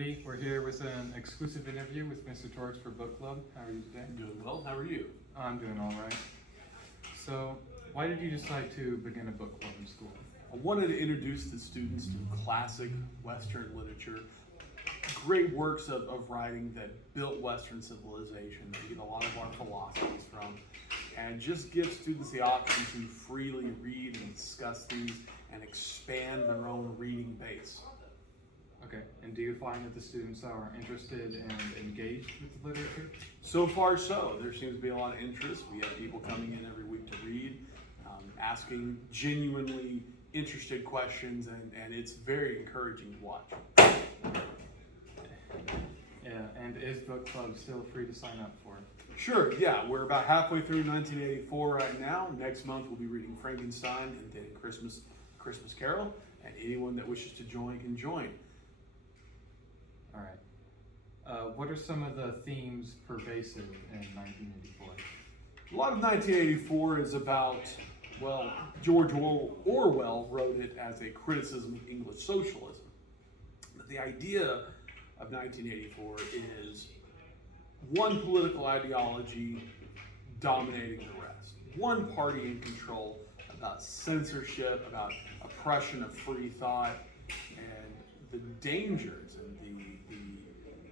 everybody. We're here with an exclusive interview with Mr. Torix for Book Club. How are you today? Doing well. How are you? I'm doing all right. So, why did you decide to begin a book club in school? I wanted to introduce the students to classic Western literature, great works of writing that built Western civilization, that we get a lot of our philosophies from, and just give students the option to freely read and discuss these and expand their own reading base. Okay, and do you find that the students are interested and engaged with the literature? So far so. There seems to be a lot of interest. We have people coming in every week to read, asking genuinely interested questions, and it's very encouraging to watch. Yeah, and is Book Club still free to sign up for? Sure, yeah. We're about halfway through 1984 right now. Next month we'll be reading Frankenstein and then Christmas Carol, and anyone that wishes to join can join. All right. What are some of the themes pervasive in 1984? A lot of 1984 is about, well, George Orwell wrote it as a criticism of English socialism. But the idea of 1984 is one political ideology dominating the rest, one party in control, about censorship, about oppression of free thought, and the dangers and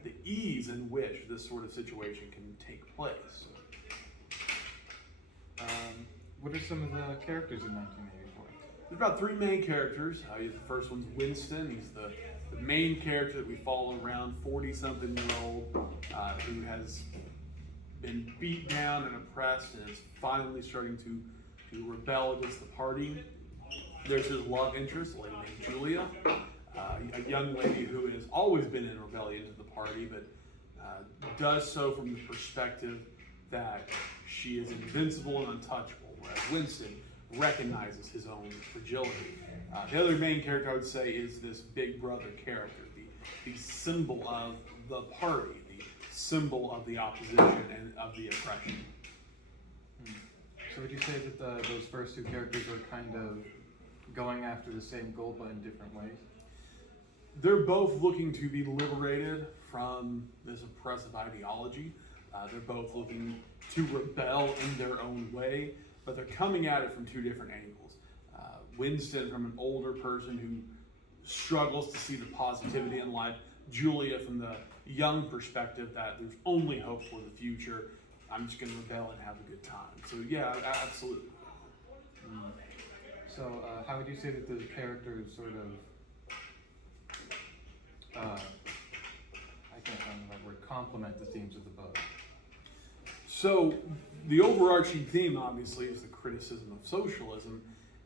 the ease in which this sort of situation can take place. What are some of the characters in 1984? There's about three main characters. The first one's Winston. He's the main character that we follow around, 40-something-year-old who has been beat down and oppressed and is finally starting to rebel against the party. There's his love interest, a lady named Julia, a young lady who has always been in rebellion to the party, but does so from the perspective that she is invincible and untouchable, whereas Winston recognizes his own fragility. The other main character I would say is this big brother character, the symbol of the party, the symbol of the opposition and of the oppression. So would you say that those first two characters are kind of going after the same goal but in different ways? They're both looking to be liberated from this oppressive ideology. They're both looking to rebel in their own way, but they're coming at it from two different angles. Winston from an older person who struggles to see the positivity in life. Julia from the young perspective that there's only hope for the future. I'm just going to rebel and have a good time. So yeah, absolutely. So how would you say that the characters sort of, I can't find the right word, complement the themes of the book? So the overarching theme obviously is the criticism of socialism,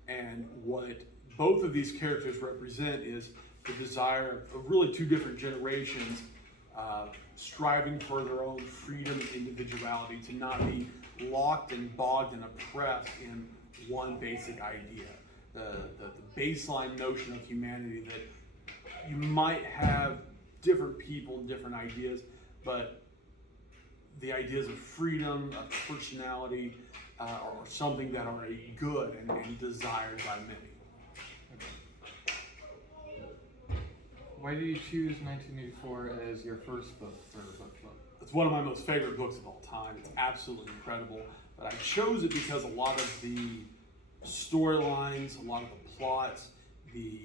and what both of these characters represent is the desire of really two different generations striving for their own freedom and individuality, to not be locked and bogged and oppressed in one basic idea. The baseline notion of humanity that you might have different people and different ideas, but the ideas of freedom, of personality, are something that are good and desired by many. Okay. Why did you choose 1984 as your first book for the book club? It's one of my most favorite books of all time. It's absolutely incredible. But I chose it because a lot of the storylines, a lot of the plots, the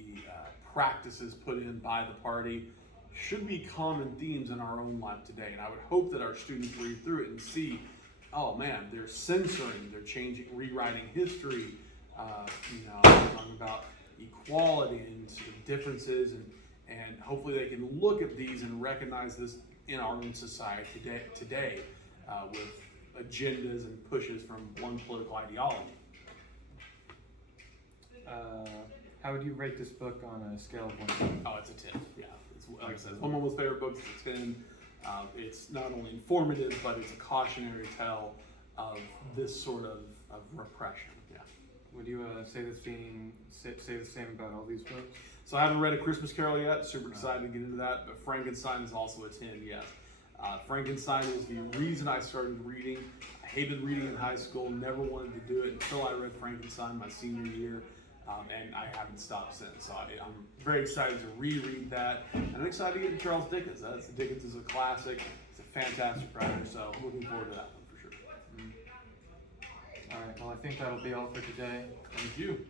practices put in by the party should be common themes in our own life today. And I would hope that our students read through it and see, oh man, they're censoring, they're changing, rewriting history. Talking about equality and sort of differences, and hopefully they can look at these and recognize this in our own society today with agendas and pushes from one political ideology. How would you rate this book on a scale of 1 to 10? Oh, it's a 10. Yeah, it's, like I said, it's one of my most favorite books. It's a 10. It's not only informative, but it's a cautionary tale of this sort of repression. Yeah. Would you say the same about all these books? So I haven't read A Christmas Carol yet. Super excited to get into that. But Frankenstein is also a 10. Yes. Frankenstein is the reason I started reading. I hated reading in high school. Never wanted to do it until I read Frankenstein my senior year. and I haven't stopped since. So I'm very excited to reread that, and I'm excited to get to Charles Dickens. Dickens is a classic. It's a fantastic writer, so I'm looking forward to that one for sure. All right, well, I think that'll be all for today. Thank you.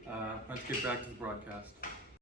Let's get back to the broadcast.